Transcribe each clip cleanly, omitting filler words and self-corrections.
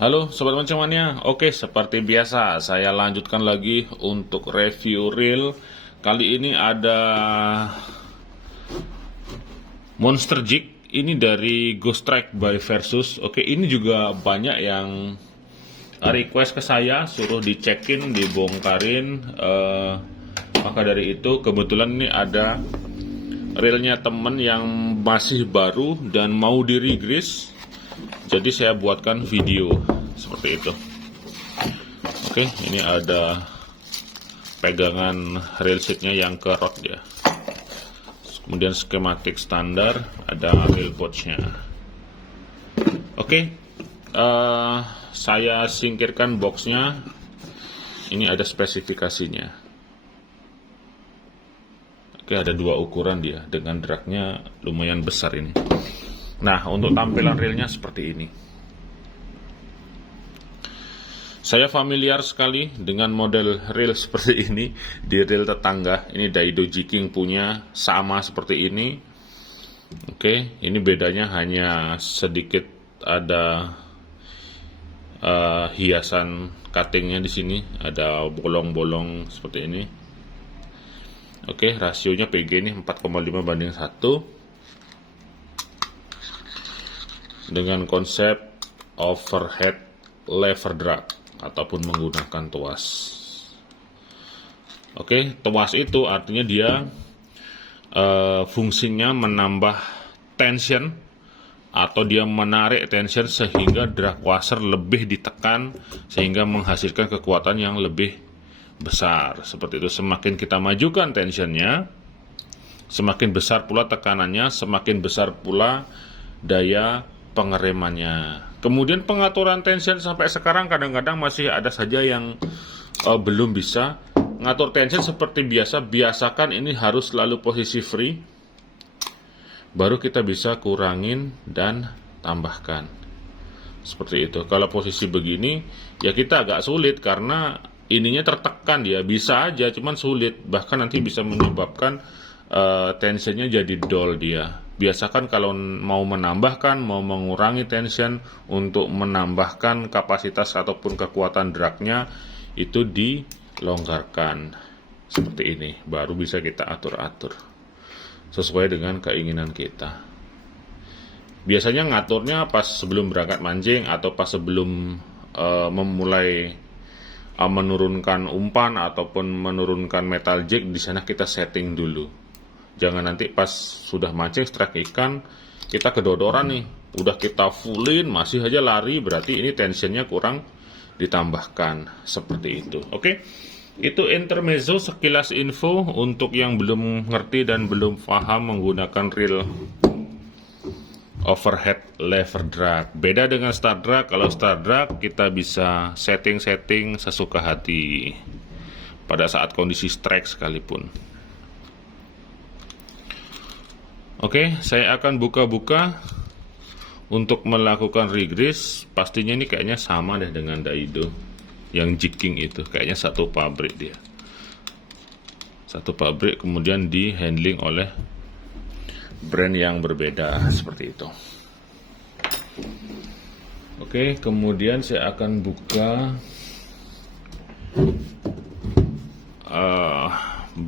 Halo Sobat Mancamannya, oke seperti biasa saya lanjutkan lagi untuk review reel. Kali ini ada Monster Jig, ini dari Ghost Strike by Versus. Oke, ini juga banyak yang request ke saya, suruh dicekin, dibongkarin. Maka dari itu kebetulan ini ada reelnya temen yang masih baru dan mau di-regrease. Jadi saya buatkan video seperti itu. Oke, ini ada pegangan reel sheetnya yang ke rod ya. Kemudian skematik standar, ada reel pouchnya. Oke, saya singkirkan boxnya. Ini ada spesifikasinya. Oke, ada dua ukuran dia dengan dragnya lumayan besar ini. Nah, untuk tampilan reelnya seperti ini. Saya familiar sekali dengan model reel seperti ini di reel tetangga. Ini Daido Jiking punya, sama seperti ini. Oke, ini bedanya hanya sedikit ada hiasan cuttingnya di sini, ada bolong-bolong seperti ini. Oke, rasionya PG ini 4,5:1. Dengan konsep overhead lever drag ataupun menggunakan tuas. Oke, tuas itu artinya dia fungsinya menambah tension atau dia menarik tension sehingga drag washer lebih ditekan sehingga menghasilkan kekuatan yang lebih besar. Seperti itu, semakin kita majukan tensionnya, semakin besar pula tekanannya, semakin besar pula daya pengeremannya. Kemudian pengaturan tension sampai sekarang kadang-kadang masih ada saja yang belum bisa ngatur tension seperti biasa. Biasakan ini harus selalu posisi free, baru kita bisa kurangin dan tambahkan seperti itu. Kalau posisi begini ya kita agak sulit karena ininya tertekan, dia bisa aja cuman sulit, bahkan nanti bisa menyebabkan tensionnya jadi dull dia. Biasakan kalau mau menambahkan, mau mengurangi tension untuk menambahkan kapasitas ataupun kekuatan dragnya itu dilonggarkan seperti ini, baru bisa kita atur-atur sesuai dengan keinginan kita. Biasanya ngaturnya pas sebelum berangkat mancing atau pas sebelum memulai menurunkan umpan ataupun menurunkan metal jig, di sana kita setting dulu. Jangan nanti pas sudah mancing strike ikan kita kedodoran nih, udah kita fullin masih aja lari, berarti ini tensionnya kurang ditambahkan seperti itu. Oke, itu intermezzo, sekilas info untuk yang belum ngerti dan belum paham menggunakan reel overhead lever drag. Beda dengan star drag. Kalau star drag kita bisa setting sesuka hati pada saat kondisi strike sekalipun. Oke, saya akan buka-buka untuk melakukan regrease. Pastinya ini kayaknya sama deh dengan Daido yang Jiking itu, kayaknya satu pabrik dia. Satu pabrik kemudian di handling oleh brand yang berbeda seperti itu. Oke, kemudian saya akan buka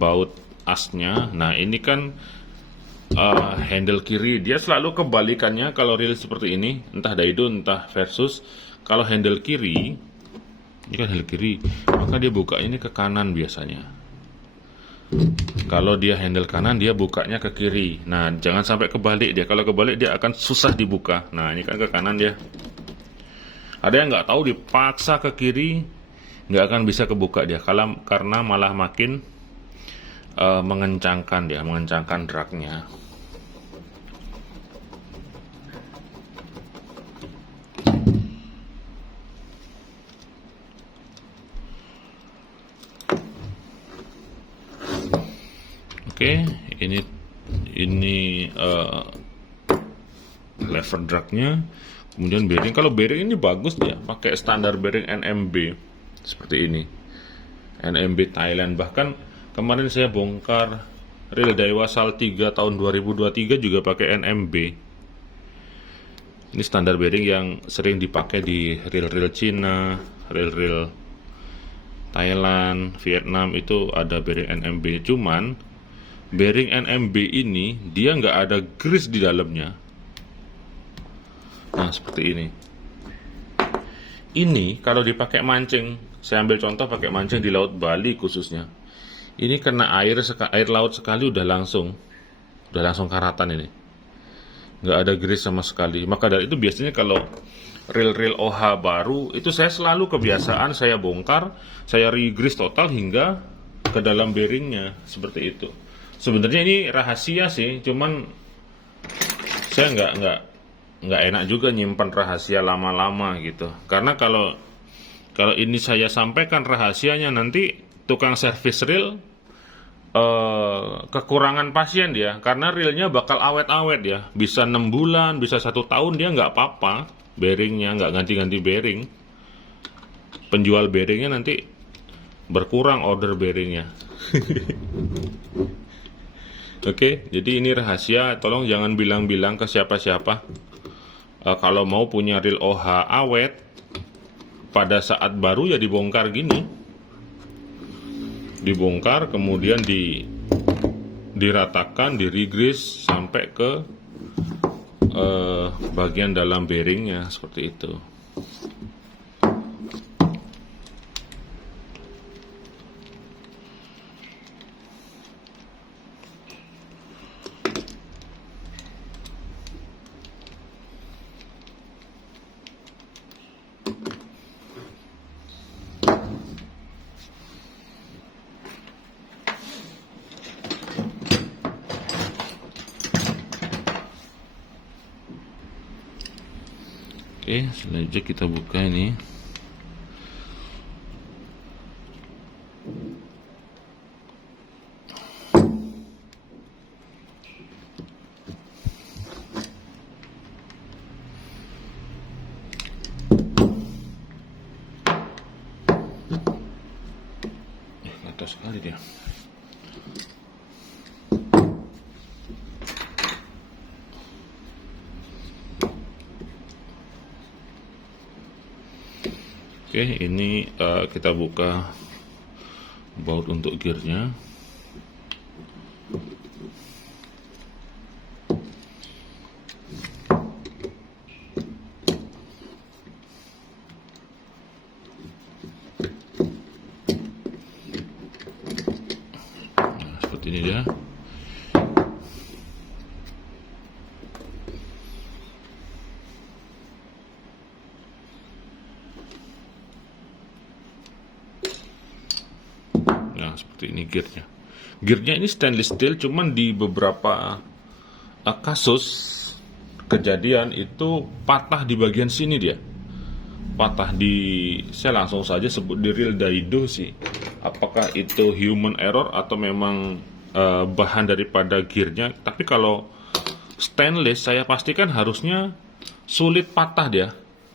baut asnya. Nah, ini kan handle kiri, dia selalu kebalikannya kalau reel seperti ini, entah Daido entah Versus. Kalau handle kiri, ini kan handle kiri, maka dia buka ini ke kanan biasanya. Kalau dia handle kanan, dia bukanya ke kiri. Nah, jangan sampai kebalik dia. Kalau kebalik dia akan susah dibuka. Nah, ini kan ke kanan dia. Ada yang nggak tahu dipaksa ke kiri, nggak akan bisa kebuka dia. Karena malah makin mengencangkan dia, mengencangkan dragnya. Oke, ini lever dragnya. Kemudian bearing, kalau bearing ini bagus dia, pakai standar bearing NMB seperti ini. NMB Thailand. Bahkan kemarin saya bongkar reel Daiwa Sal 3 tahun 2023 juga pakai NMB. Ini standar bearing yang sering dipakai di reel-reel Cina, reel-reel Thailand, Vietnam, itu ada bearing NMB. Cuman bearing NMB ini dia nggak ada grease di dalamnya. Nah, seperti ini. Ini kalau dipakai mancing, saya ambil contoh pakai mancing di Laut Bali khususnya. Ini kena air laut sekali udah langsung karatan ini. Nggak ada grease sama sekali. Maka dari itu biasanya kalau reel-reel OH baru itu saya selalu kebiasaan saya bongkar, saya re-grease total hingga ke dalam bearingnya, seperti itu. Sebenarnya ini rahasia sih, cuman saya nggak enak juga nyimpan rahasia lama-lama gitu. Karena kalau ini saya sampaikan rahasianya, nanti tukang servis reel kekurangan pasien dia, karena reelnya bakal awet-awet ya, bisa 6 bulan, bisa 1 tahun dia nggak apa-apa, bearingnya nggak ganti-ganti bearing. Penjual bearingnya nanti berkurang order bearingnya. Oke, jadi ini rahasia, tolong jangan bilang-bilang ke siapa-siapa. Kalau mau punya reel OH awet, pada saat baru ya dibongkar gini. Dibongkar, kemudian diratakan, di-regrease sampai ke bagian dalam bearingnya, seperti itu. Oke, selanjutnya kita buka ini. Gatal sekali dia. Oke, ini kita buka baut untuk gearnya. Nah, seperti ini dia. Seperti ini gearnya. Gearnya ini stainless steel, cuman di beberapa kasus kejadian itu patah di bagian sini dia. Patah saya langsung saja sebut di reel Daido sih. Apakah itu human error atau memang bahan daripada gearnya? Tapi kalau stainless saya pastikan harusnya sulit patah dia.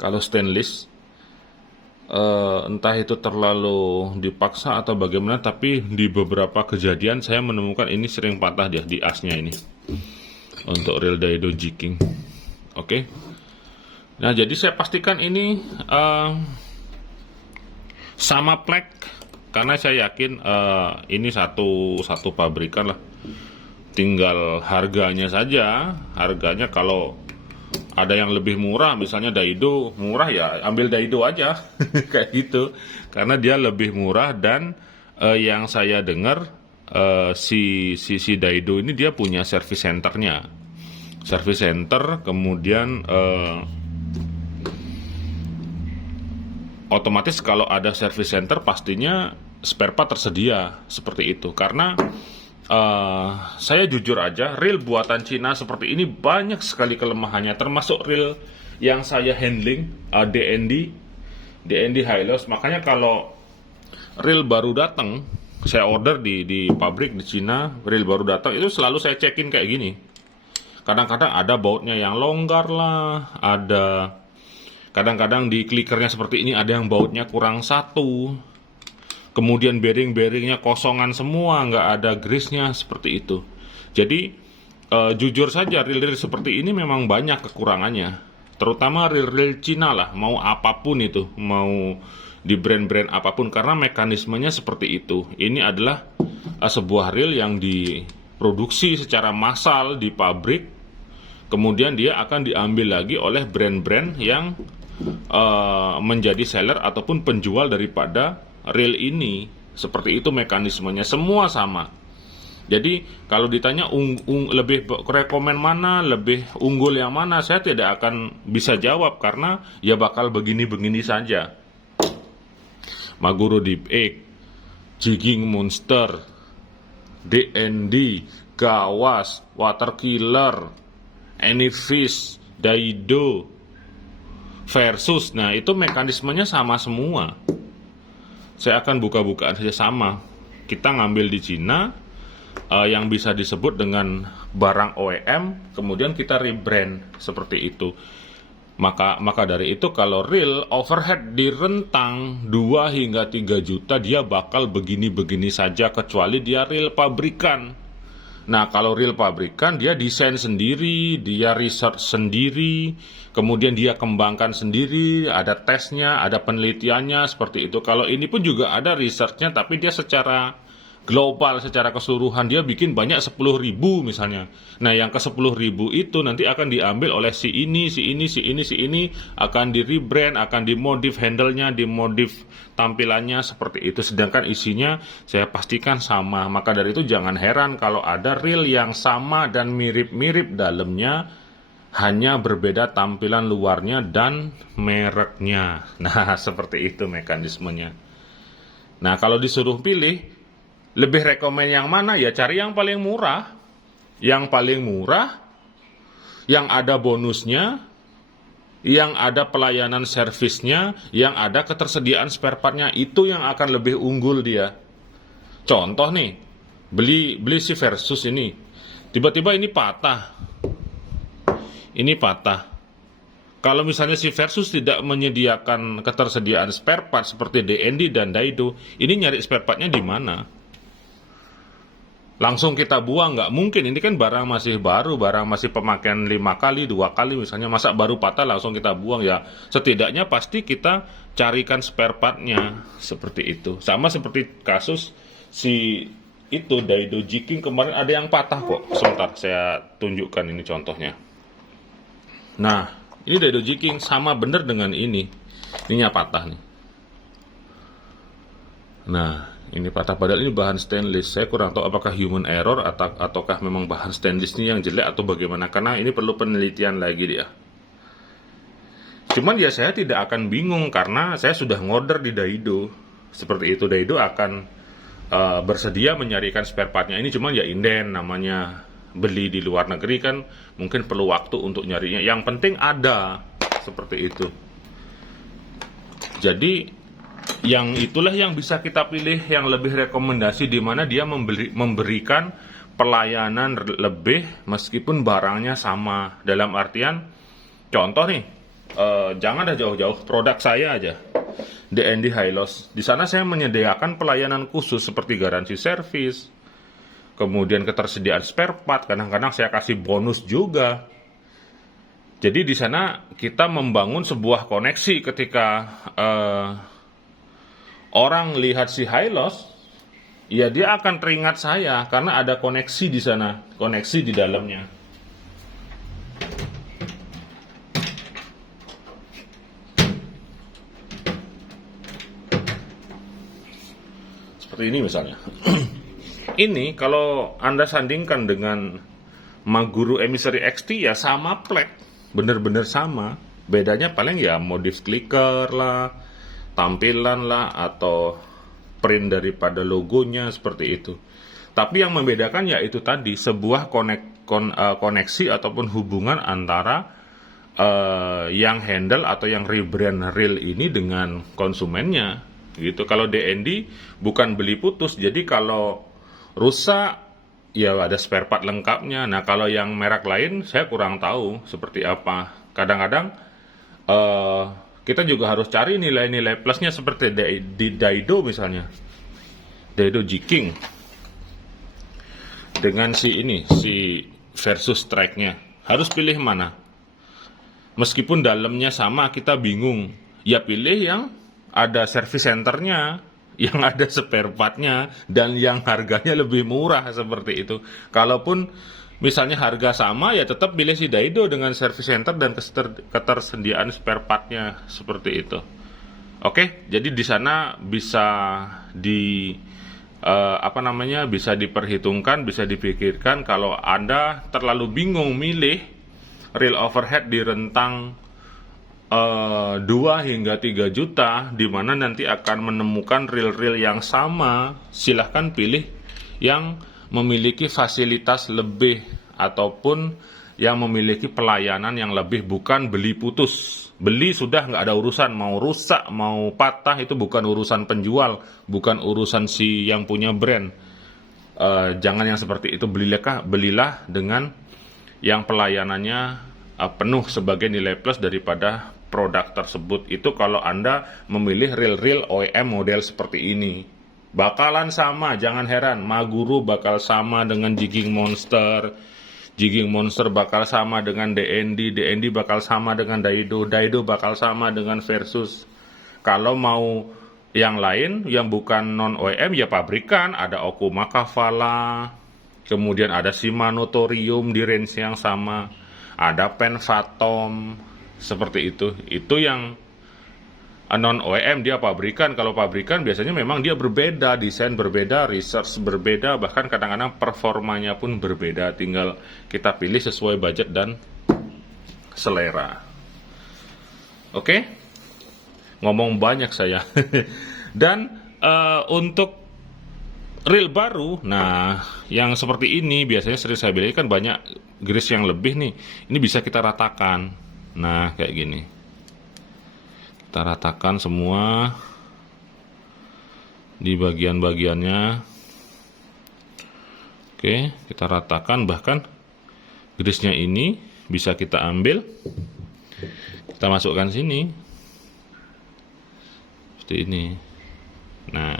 Kalau stainless entah itu terlalu dipaksa atau bagaimana, tapi di beberapa kejadian saya menemukan ini sering patah dia di asnya ini untuk reel Daido G-King. Oke. Nah, jadi saya pastikan ini sama plek, karena saya yakin ini satu pabrikan lah. Tinggal harganya saja. Harganya kalau ada yang lebih murah, misalnya Daido murah ya ambil Daido aja. Kayak gitu, karena dia lebih murah. Dan yang saya dengar si Daido ini dia punya service centernya, kemudian otomatis kalau ada service center pastinya spare part tersedia, seperti itu. Karena saya jujur aja, reel buatan Cina seperti ini banyak sekali kelemahannya, termasuk reel yang saya handling, DND high loss. Makanya kalau reel baru datang, saya order di pabrik di Cina, reel baru datang itu selalu saya cekin kayak gini. Kadang-kadang ada bautnya yang longgar lah, ada kadang-kadang di klikernya seperti ini ada yang bautnya kurang satu. Kemudian bearing-bearingnya kosongan semua, nggak ada grease-nya, seperti itu. Jadi jujur saja reel-reel seperti ini memang banyak kekurangannya. terutama reel-reel Cina lah, mau apapun itu, mau di brand-brand apapun, karena mekanismenya seperti itu. Ini adalah sebuah reel yang diproduksi secara massal di pabrik, kemudian dia akan diambil lagi oleh brand-brand yang menjadi seller ataupun penjual daripada reel ini. Seperti itu mekanismenya, semua sama. Jadi kalau ditanya lebih rekomen mana, lebih unggul yang mana, saya tidak akan bisa jawab karena ya bakal begini-begini saja. Maguro Deep Egg, Jigging Monster, DND, Gawas, Water Killer, Anyfish, Daido, Versus. Nah, itu mekanismenya sama semua. Saya akan buka-bukaan saja sama. Kita ngambil di Cina yang bisa disebut dengan barang OEM, kemudian kita rebrand seperti itu. Maka dari itu kalau reel overhead di rentang 2 hingga 3 juta dia bakal begini-begini saja, kecuali dia reel pabrikan. Nah, kalau reel pabrikan dia desain sendiri, dia research sendiri, kemudian dia kembangkan sendiri, ada tesnya, ada penelitiannya, seperti itu. Kalau ini pun juga ada researchnya, tapi dia secara global, secara keseluruhan dia bikin banyak 10.000 misalnya. Nah, yang ke 10.000 itu nanti akan diambil oleh si ini akan di rebrand, akan dimodif handle-nya, dimodif tampilannya seperti itu. Sedangkan isinya saya pastikan sama. Maka dari itu jangan heran kalau ada reel yang sama dan mirip-mirip dalamnya, hanya berbeda tampilan luarnya dan mereknya. Nah, seperti itu mekanismenya. Nah, kalau disuruh pilih lebih rekomen yang mana, ya cari yang paling murah. Yang paling murah, yang ada bonusnya, yang ada pelayanan servisnya, yang ada ketersediaan spare partnya, itu yang akan lebih unggul dia. Contoh nih, beli si Versus ini, tiba-tiba ini patah. Ini patah. Kalau misalnya si Versus tidak menyediakan ketersediaan spare part seperti DND dan Daido, ini nyari spare partnya di mana? Langsung kita buang, nggak mungkin. Ini kan barang masih baru, barang masih pemakaian 5 kali, 2 kali misalnya, masa baru patah langsung kita buang ya. Setidaknya pasti kita carikan spare partnya, seperti itu. Sama seperti kasus si itu Daido Jigging kemarin ada yang patah kok. Sebentar saya tunjukkan ini contohnya. Nah, ini Daido Jigging sama bener dengan ini. Ininya patah nih. Nah, ini patah, padahal ini bahan stainless. Saya kurang tahu apakah human error ataukah memang bahan stainless ini yang jelek atau bagaimana, karena ini perlu penelitian lagi dia. Cuman ya saya tidak akan bingung karena saya sudah ngorder di Daido. Seperti itu, Daido akan bersedia menyarikan spare partnya ini, cuman ya inden namanya. Beli di luar negeri kan mungkin perlu waktu untuk nyarinya. Yang penting ada, seperti itu. Jadi yang itulah yang bisa kita pilih, yang lebih rekomendasi, di mana dia memberikan pelayanan lebih meskipun barangnya sama. Dalam artian, contoh nih, jangan ada jauh-jauh, produk saya aja, DND High Loss. Di sana saya menyediakan pelayanan khusus seperti garansi servis, kemudian ketersediaan spare part, kadang-kadang saya kasih bonus juga. Jadi di sana kita membangun sebuah koneksi ketika orang lihat si High Loss, ya dia akan teringat saya karena ada koneksi di sana, koneksi di dalamnya. Seperti ini misalnya. Ini kalau Anda sandingkan dengan Maguro Emissary XT ya sama plek, bener-bener sama. Bedanya paling ya modif clicker lah, tampilan lah, atau print daripada logonya, seperti itu. Tapi yang membedakan ya itu tadi, sebuah koneksi ataupun hubungan antara yang handle atau yang rebrand reel ini dengan konsumennya gitu. Kalau DND bukan beli putus, jadi kalau rusak ya ada spare part lengkapnya. Nah, kalau yang merek lain saya kurang tahu seperti apa. Kadang-kadang kita juga harus cari nilai-nilai plusnya, seperti di Daido misalnya, Daido Jigging dengan si Versus Strike-nya, harus pilih mana. Meskipun dalamnya sama, kita bingung. Ya pilih yang ada service centernya, yang ada spare partnya, dan yang harganya lebih murah seperti itu. Kalaupun misalnya harga sama, ya tetap pilih si Daido dengan service center dan ketersediaan spare partnya seperti itu. Oke, jadi di sana bisa bisa diperhitungkan, bisa dipikirkan kalau Anda terlalu bingung milih reel overhead di rentang 2 hingga 3 juta, di mana nanti akan menemukan reel-reel yang sama. Silahkan pilih yang memiliki fasilitas lebih ataupun yang memiliki pelayanan yang lebih, bukan beli putus. Beli sudah nggak ada urusan, mau rusak, mau patah, itu bukan urusan penjual, bukan urusan si yang punya brand. Jangan yang seperti itu. Belilah dengan yang pelayanannya penuh sebagai nilai plus daripada produk tersebut. Itu kalau Anda memilih reel-reel OEM model seperti ini. Bakalan sama, jangan heran. Maguro bakal sama dengan Jigging Monster. Jigging Monster bakal sama dengan DND. DND bakal sama dengan Daido. Daido bakal sama dengan Versus. Kalau mau yang lain, yang bukan non-OEM, ya pabrikan. Ada Okuma Kavala. Kemudian ada Shimano Torium di range yang sama. Ada Pen Phantom. Seperti itu. Itu yang non-OEM, dia pabrikan. Kalau pabrikan biasanya memang dia berbeda, desain berbeda, research berbeda, bahkan kadang-kadang performanya pun berbeda. Tinggal kita pilih sesuai budget dan selera. Oke? Ngomong banyak saya. Dan untuk reel baru, nah yang seperti ini biasanya sering saya bilang kan banyak grease yang lebih nih. Ini bisa kita ratakan. Nah, kayak gini. Kita ratakan semua di bagian-bagiannya. Oke, kita ratakan, bahkan grease-nya ini bisa kita ambil, kita masukkan sini seperti ini. Nah,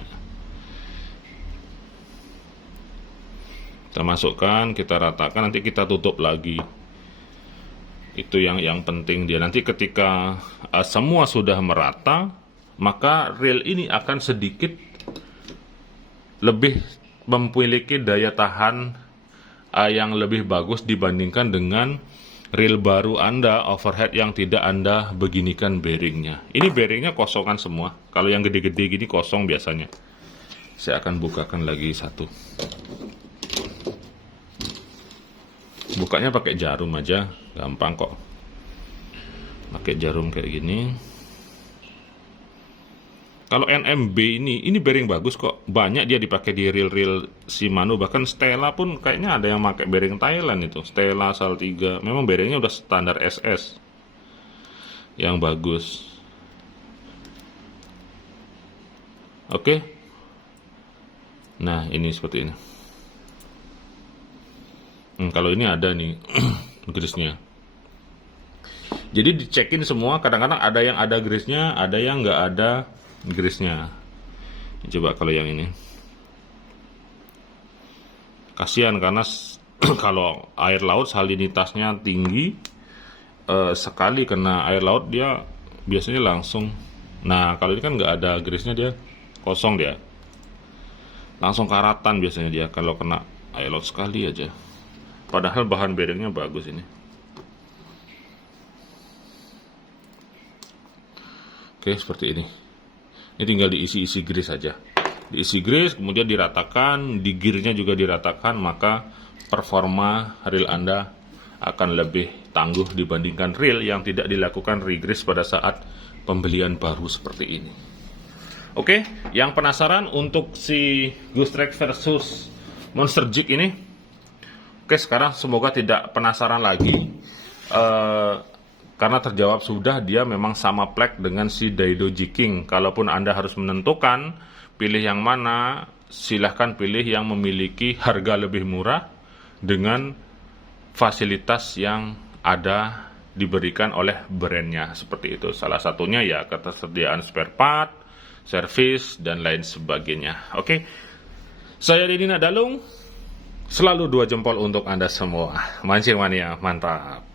kita masukkan, kita ratakan, nanti kita tutup lagi. Itu yang penting dia. Nanti ketika semua sudah merata, maka reel ini akan sedikit lebih memiliki daya tahan yang lebih bagus dibandingkan dengan reel baru Anda, overhead yang tidak Anda beginikan bearingnya. Ini bearingnya kosongan semua. Kalau yang gede-gede gini kosong biasanya. Saya akan bukakan lagi satu. Bukanya pakai jarum aja, gampang kok. Pakai jarum kayak gini. Kalau NMB ini bearing bagus kok. Banyak dia dipakai di reel-reel Shimano, bahkan Stella pun kayaknya ada yang pakai bearing Thailand itu. Stella Sal 3. Memang bearingnya udah standar SS. Yang bagus. Oke. Nah, ini seperti ini. Kalau ini ada nih grease-nya. Jadi dicekin semua, kadang-kadang ada yang ada grease-nya, ada yang nggak ada grease-nya. Coba kalau yang ini. Kasihan karena kalau air laut salinitasnya tinggi, sekali kena air laut dia biasanya langsung. Nah, kalau ini kan nggak ada grease-nya, dia kosong dia. Langsung karatan biasanya dia kalau kena air laut sekali aja. Padahal bahan bearingnya bagus ini. Oke, seperti ini. Ini tinggal diisi-isi grease saja. Diisi grease, kemudian diratakan, di gearnya juga diratakan, maka performa reel Anda akan lebih tangguh dibandingkan reel yang tidak dilakukan regrease pada saat pembelian baru seperti ini. Oke, yang penasaran untuk si Ghost Track versus Monster Jig ini? Oke, sekarang semoga tidak penasaran lagi, karena terjawab sudah, dia memang sama plek dengan si Daido Jigging. Kalaupun Anda harus menentukan pilih yang mana, silahkan pilih yang memiliki harga lebih murah dengan fasilitas yang ada diberikan oleh brandnya, seperti itu. Salah satunya ya ketersediaan spare part, servis, dan lain sebagainya. Oke, saya Deddy Nadalung. Selalu 2 jempol untuk Anda semua. Mancing mania, mantap.